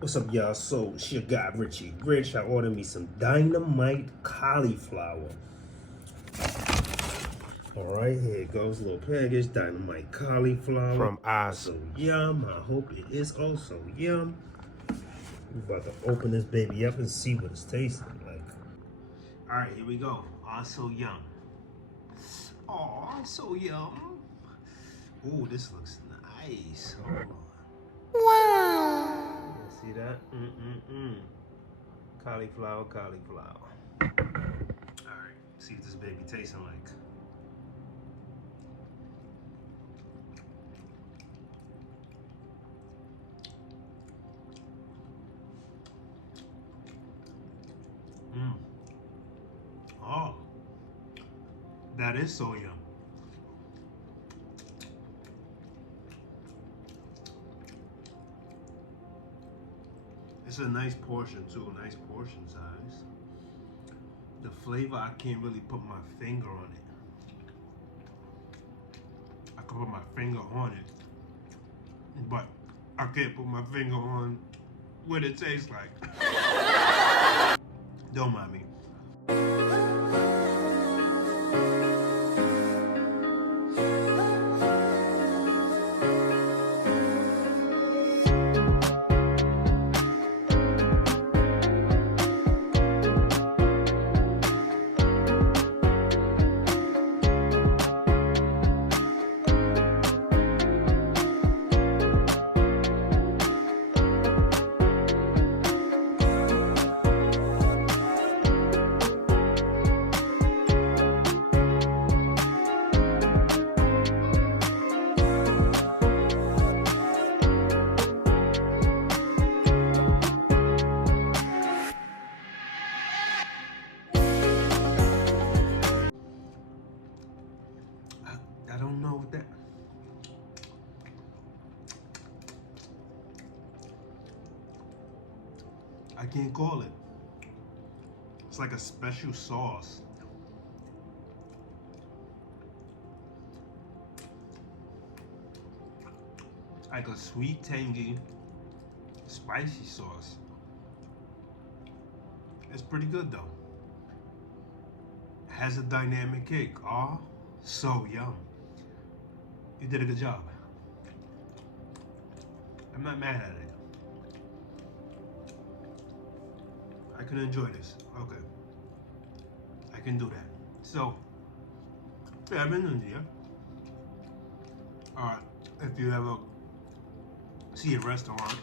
What's up, y'all? So, it's your guy, Richie Rich. I ordered me some dynamite cauliflower. Alright, here it goes. Little package, dynamite cauliflower. From So Yum. I hope it is also yum. We're about to open this baby up and see what it's tasting like. Alright, here we go. Also yum. Oh, so yum. Oh, this looks nice. Oh. Wow. See that? Cauliflower. Alright, see what this baby tasting like. Oh, that is so yum. It's a nice portion too, nice portion size. The flavor, I can't really put my finger on it. I can put my finger on it, but I can't put my finger on what it tastes like. Don't mind me. I don't know what that. I can't call it. It's like a special sauce. Like a sweet, tangy, spicy sauce. It's pretty good though. Has a dynamic kick. Oh, so yum. You did a good job. I'm not mad at it. I can enjoy this. Okay. I can do that. So, yeah, I've been in India. If you ever see a restaurant